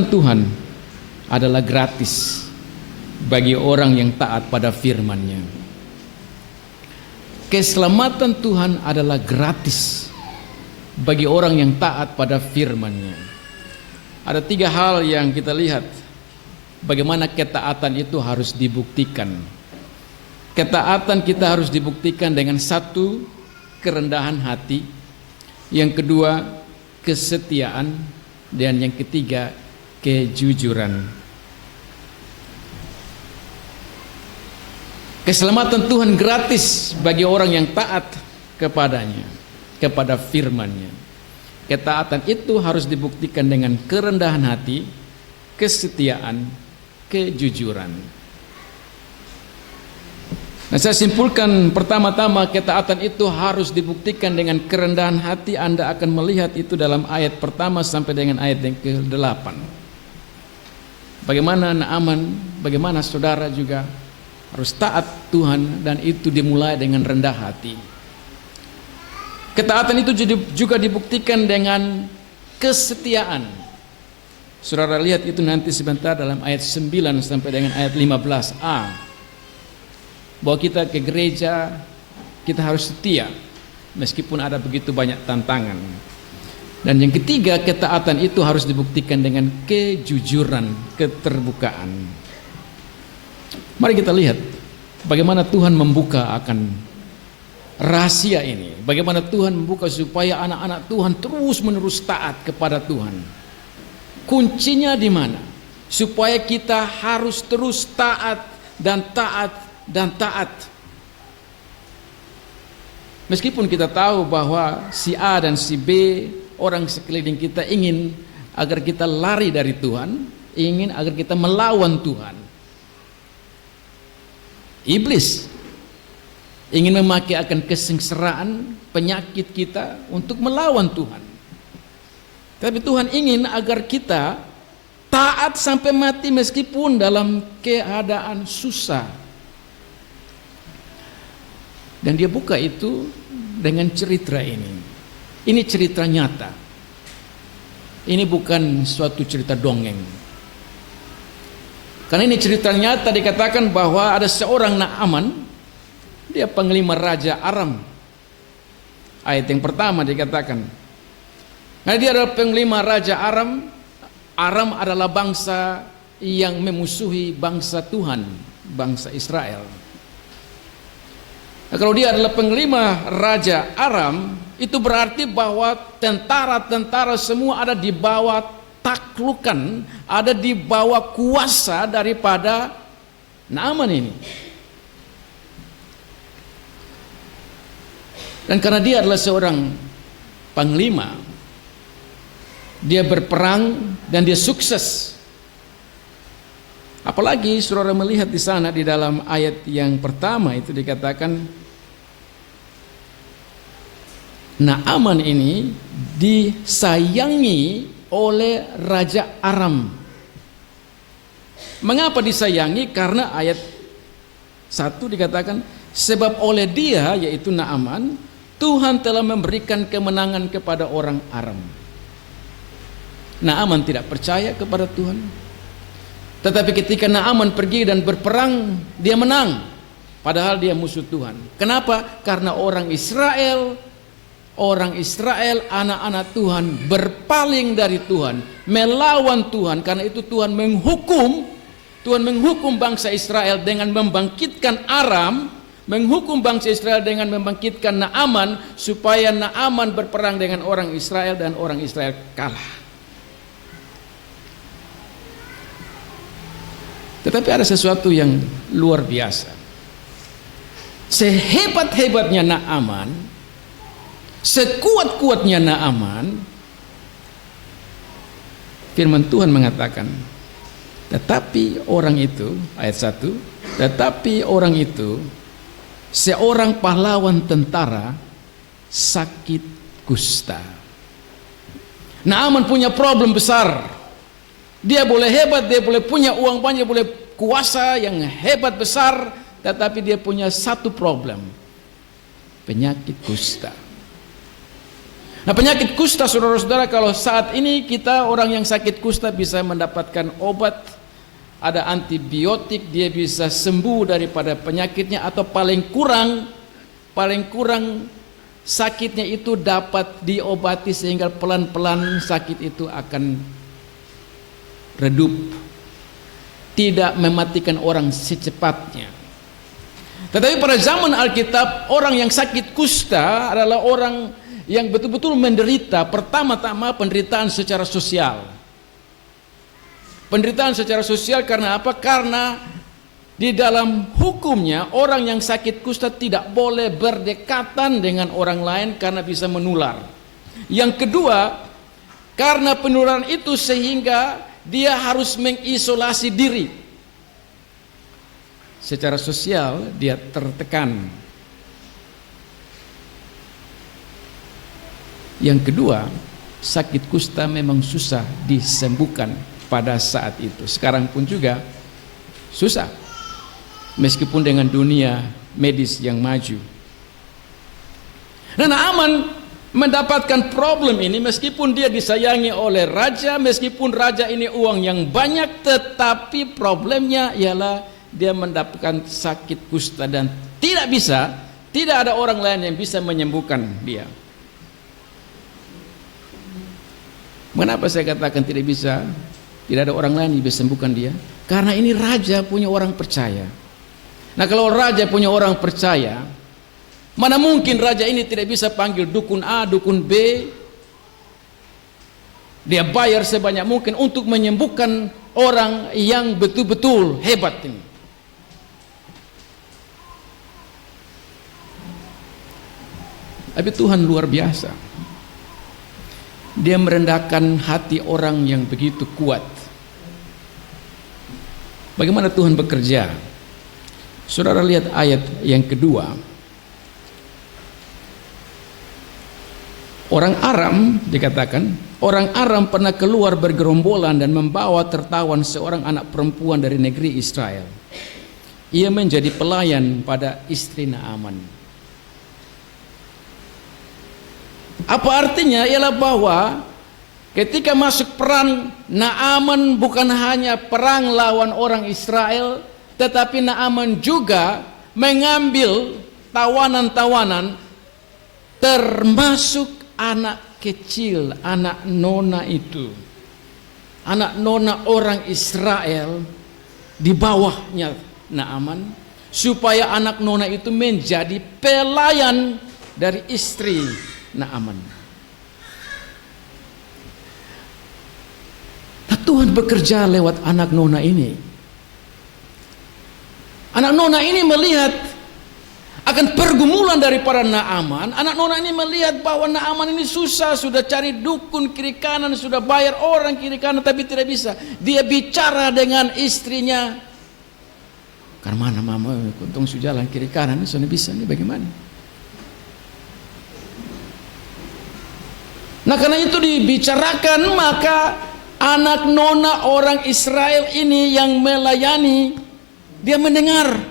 Tuhan adalah gratis bagi orang yang taat pada firman-Nya. Keselamatan Tuhan adalah gratis bagi orang yang taat pada firman-Nya. Ada 3 hal yang kita lihat bagaimana ketaatan itu harus dibuktikan. Ketaatan kita harus dibuktikan dengan 1, kerendahan hati, yang kedua kesetiaan, dan yang ketiga kejujuran. Keselamatan Tuhan gratis bagi orang yang taat kepadanya, kepada firman-Nya. Ketaatan itu harus dibuktikan dengan kerendahan hati, kesetiaan, kejujuran. Nah, saya simpulkan pertama-tama ketaatan itu harus dibuktikan dengan kerendahan hati. Anda akan melihat itu dalam ayat pertama sampai dengan ayat yang ke-8. Bagaimana Naaman, bagaimana saudara juga harus taat Tuhan, dan itu dimulai dengan rendah hati. Ketaatan itu juga dibuktikan dengan kesetiaan. Saudara lihat itu nanti sebentar dalam ayat 9 sampai dengan ayat 15a. Bahwa kita ke gereja, kita harus setia meskipun ada begitu banyak tantangan. Dan yang ketiga, ketaatan itu harus dibuktikan dengan kejujuran, keterbukaan. Mari kita lihat bagaimana Tuhan membuka akan rahasia ini. Bagaimana Tuhan membuka supaya anak-anak Tuhan terus-menerus taat kepada Tuhan. Kuncinya di mana? Supaya kita harus terus taat dan taat dan taat. Meskipun kita tahu bahwa si A dan si B, orang sekeliling kita, ingin agar kita lari dari Tuhan, ingin agar kita melawan Tuhan. Iblis ingin memakai akan kesengsaraan, penyakit kita untuk melawan Tuhan. Tapi Tuhan ingin agar kita taat sampai mati meskipun dalam keadaan susah. Dan dia buka itu dengan cerita ini. Ini cerita nyata. Ini bukan suatu cerita dongeng. Karena ini cerita nyata, dikatakan bahwa ada seorang Naaman, dia panglima Raja Aram. Ayat yang pertama dikatakan, nah dia adalah panglima Raja Aram. Aram adalah bangsa yang memusuhi bangsa Tuhan, bangsa Israel. Nah, kalau dia adalah panglima Raja Aram, itu berarti bahwa tentara-tentara semua ada di bawah taklukan, ada di bawah kuasa daripada Naaman ini. Dan karena dia adalah seorang panglima, dia berperang dan dia sukses. Apalagi saudara melihat di sana di dalam ayat yang pertama itu dikatakan Naaman ini disayangi oleh Raja Aram. Mengapa disayangi? Karena ayat 1 dikatakan, sebab oleh dia, yaitu Naaman, Tuhan telah memberikan kemenangan kepada orang Aram. Naaman tidak percaya kepada Tuhan. Tetapi ketika Naaman pergi dan berperang, dia menang. Padahal dia musuh Tuhan. Kenapa? Karena orang Israel, anak-anak Tuhan berpaling dari Tuhan, melawan Tuhan. Karena itu Tuhan menghukum bangsa Israel dengan membangkitkan Aram, menghukum bangsa Israel dengan membangkitkan Naaman, supaya Naaman berperang dengan orang Israel dan orang Israel kalah. Tetapi ada sesuatu yang luar biasa. Sehebat-hebatnya Naaman, sekuat-kuatnya Naaman, firman Tuhan mengatakan, tetapi orang itu, ayat 1, tetapi orang itu, seorang pahlawan tentara, sakit kusta. Naaman punya problem besar. Dia boleh hebat, dia boleh punya uang banyak, boleh kuasa yang hebat besar, tetapi dia punya satu problem, penyakit kusta. Nah, penyakit kusta, saudara-saudara, kalau saat ini kita orang yang sakit kusta bisa mendapatkan obat, ada antibiotik, dia bisa sembuh daripada penyakitnya, atau paling kurang sakitnya itu dapat diobati sehingga pelan-pelan sakit itu akan redup, tidak mematikan orang secepatnya. Tetapi pada zaman Alkitab, orang yang sakit kusta adalah orang yang betul-betul menderita. Pertama-tama penderitaan secara sosial. Penderitaan secara sosial karena apa? Karena di dalam hukumnya orang yang sakit kusta tidak boleh berdekatan dengan orang lain karena bisa menular. Yang kedua, karena penularan itu sehingga dia harus mengisolasi diri. Secara sosial dia tertekan. Yang kedua, sakit kusta memang susah disembuhkan pada saat itu. Sekarang pun juga susah, meskipun dengan dunia medis yang maju. Nah, Naaman mendapatkan problem ini meskipun dia disayangi oleh raja, meskipun raja ini uang yang banyak, tetapi problemnya ialah dia mendapatkan sakit kusta dan tidak ada orang lain yang bisa menyembuhkan dia. Mengapa saya katakan tidak bisa? Tidak ada orang lain yang bisa sembuhkan dia? Karena ini raja punya orang percaya. Nah, kalau raja punya orang percaya, mana mungkin raja ini tidak bisa panggil dukun A, dukun B. Dia bayar sebanyak mungkin untuk menyembuhkan orang yang betul-betul hebat ini. Tapi Tuhan luar biasa. Dia merendahkan hati orang yang begitu kuat. Bagaimana Tuhan bekerja? Saudara lihat ayat yang kedua. Orang Aram, dikatakan, orang Aram pernah keluar bergerombolan dan membawa tertawan seorang anak perempuan dari negeri Israel. Ia menjadi pelayan pada istri Naaman. Apa artinya? Ialah bahwa ketika masuk perang, Naaman bukan hanya perang lawan orang Israel, tetapi Naaman juga mengambil tawanan-tawanan, termasuk anak kecil, anak nona itu. Anak nona orang Israel di bawahnya Naaman, supaya anak nona itu menjadi pelayan dari istri Naaman. Nah, Tuhan bekerja lewat anak nona ini. Anak nona ini melihat akan pergumulan daripada Naaman. Anak nona ini melihat bahwa Naaman ini susah, sudah cari dukun kiri kanan, sudah bayar orang kiri kanan, tapi tidak bisa. Dia bicara dengan istrinya. Karena mana mama, untung sudah jalan kiri kanan, ini bisa nih bagaimana? Nah, karena itu dibicarakan, maka anak nona orang Israel ini yang melayani, dia mendengar.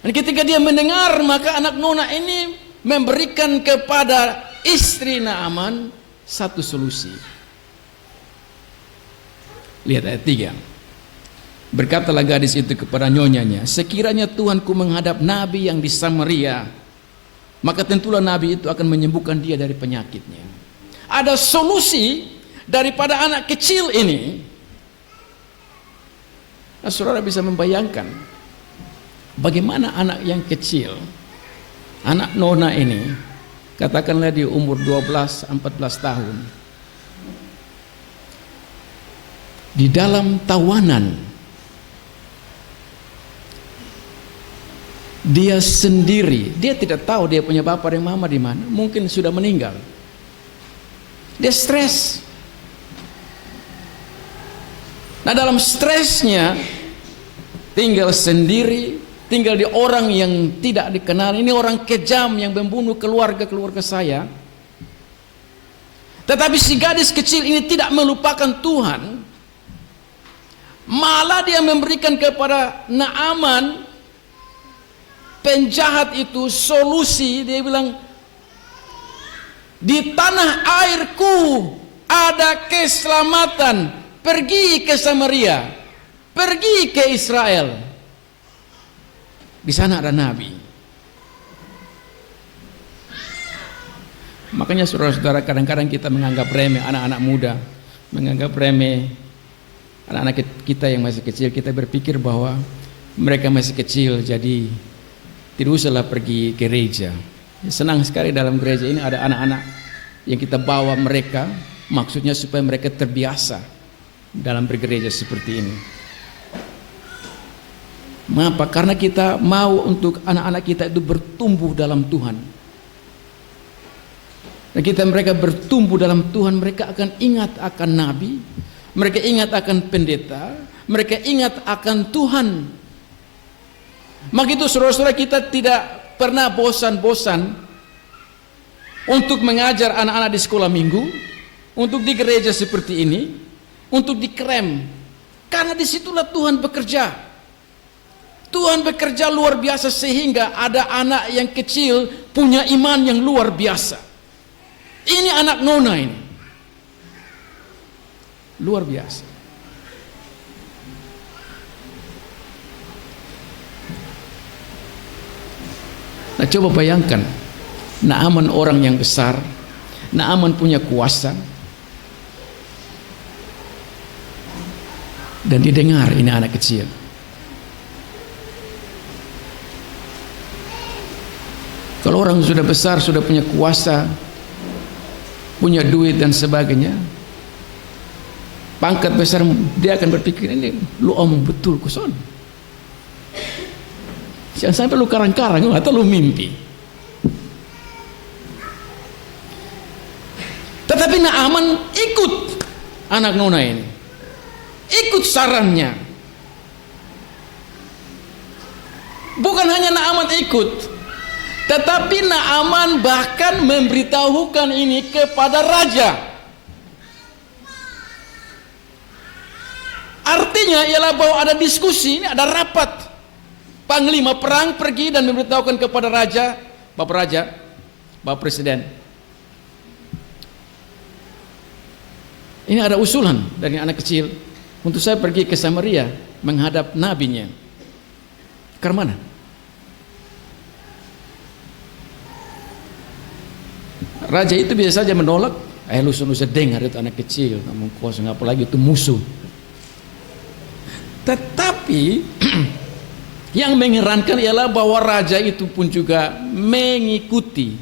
Dan ketika dia mendengar, maka anak nona ini memberikan kepada istri Naaman satu solusi. Lihat ayat 3. Berkatalah gadis itu kepada nyonyanya, sekiranya Tuhanku menghadap nabi yang di Samaria, maka tentulah nabi itu akan menyembuhkan dia dari penyakitnya. Ada solusi daripada anak kecil ini. Nah, saudara bisa membayangkan bagaimana anak yang kecil, anak nona ini, katakanlah di umur 12-14 tahun, di dalam tawanan, dia sendiri, dia tidak tahu dia punya bapak dan mama di mana, mungkin sudah meninggal. Dia stres. Nah, dalam stresnya tinggal sendiri, tinggal di orang yang tidak dikenal. Ini orang kejam yang membunuh keluarga saya. Tetapi si gadis kecil ini tidak melupakan Tuhan. Malah dia memberikan kepada Naaman, penjahat itu, solusi. Dia bilang, Di tanah airku ada keselamatan. Pergi ke Samaria, pergi ke Israel. Di sana ada nabi. Makanya saudara-saudara, kadang-kadang kita menganggap remeh anak-anak muda, menganggap remeh anak-anak kita yang masih kecil. Kita berpikir bahwa mereka masih kecil, jadi tidak usahlah pergi ke gereja. Senang sekali dalam gereja ini ada anak-anak yang kita bawa mereka, maksudnya supaya mereka terbiasa dalam bergereja seperti ini. Mengapa? Karena kita mau untuk anak-anak kita itu bertumbuh dalam Tuhan. Dan mereka bertumbuh dalam Tuhan, mereka akan ingat akan nabi, mereka ingat akan pendeta, mereka ingat akan Tuhan. Maka itu saudara-saudara, kita tidak pernah bosan-bosan untuk mengajar anak-anak di sekolah minggu, untuk di gereja seperti ini, untuk di krem, karena disitulah Tuhan bekerja. Tuhan bekerja luar biasa sehingga ada anak yang kecil punya iman yang luar biasa. Ini anak Nona ini luar biasa. Nah, coba bayangkan, Naaman orang yang besar, Naaman punya kuasa, dan didengar ini anak kecil. Kalau orang sudah besar, sudah punya kuasa, punya duit dan sebagainya, pangkat besar, dia akan berpikir, ini lu omong betul kuson. Jangan sampai lu karang-karang atau lu mimpi. Tetapi Naaman ikut anak Nona ini, ikut sarannya. Bukan hanya Naaman ikut, tetapi Naaman bahkan memberitahukan ini kepada raja. Artinya ialah bahwa ada diskusi, ini ada rapat. Panglima perang pergi dan memberitahukan kepada raja, Bapak Presiden, ini ada usulan dari anak kecil untuk saya pergi ke Samaria menghadap nabinya. Ke mana? Raja itu biasa saja menolak. Lu usah dengar, itu anak kecil, ngomong kosong, apalagi itu musuh. Tetapi yang mengherankan ialah bahwa raja itu pun juga mengikuti.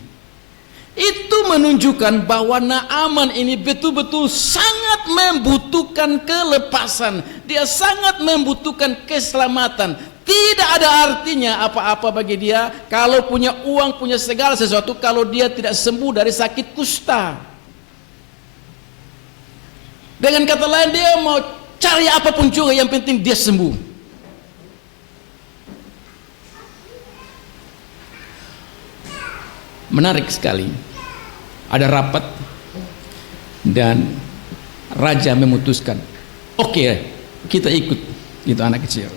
Itu menunjukkan bahwa Naaman ini betul-betul sangat membutuhkan kelepasan. Dia sangat membutuhkan keselamatan. Tidak ada artinya apa-apa bagi dia kalau punya uang, punya segala sesuatu, kalau dia tidak sembuh dari sakit kusta. Dengan kata lain, dia mau cari apapun juga, yang penting dia sembuh. Menarik sekali. Ada rapat dan raja memutuskan, oke, kita ikut itu anak kecil.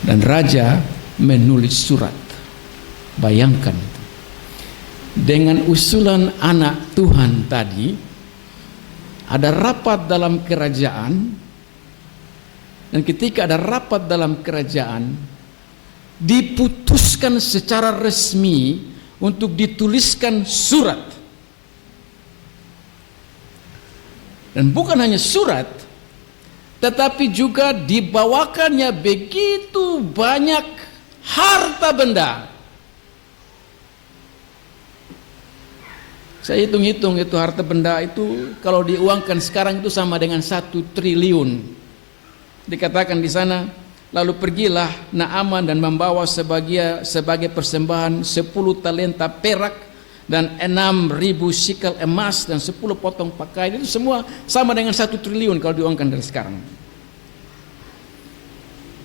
Dan raja menulis surat. Bayangkan, dengan usulan anak Tuhan tadi, ada rapat dalam kerajaan, dan ketika ada rapat dalam kerajaan, diputuskan secara resmi untuk dituliskan surat. Dan bukan hanya surat, tetapi juga dibawakannya begitu banyak harta benda. Saya hitung-hitung, itu harta benda itu kalau diuangkan sekarang itu sama dengan 1 triliun. Dikatakan di sana, lalu pergilah Naaman dan membawa sebagai persembahan 10 talenta perak dan 6.000 sikel emas dan 10 potong pakaian. Itu semua sama dengan 1 triliun kalau diuangkan dari sekarang.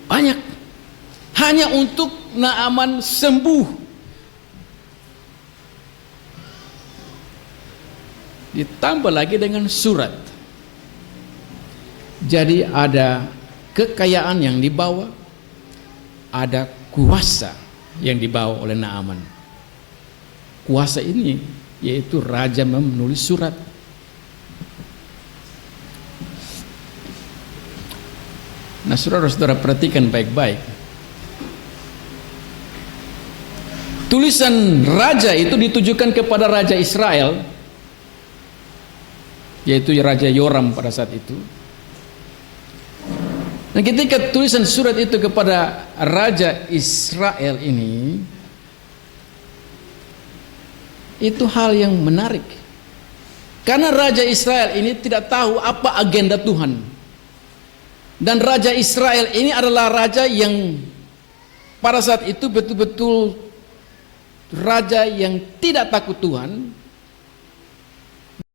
Banyak. Hanya untuk Naaman sembuh. Ditambah lagi dengan surat. Jadi ada kekayaan yang dibawa, ada kuasa yang dibawa oleh Naaman. Kuasa ini yaitu raja menulis surat. Nah, saudara-saudara perhatikan baik-baik. Tulisan raja itu ditujukan kepada raja Israel, yaitu Raja Yoram pada saat itu. Dan ketika tulisan surat itu kepada Raja Israel ini, itu hal yang menarik. Karena Raja Israel ini tidak tahu apa agenda Tuhan. Dan Raja Israel ini adalah raja yang pada saat itu betul-betul raja yang tidak takut Tuhan.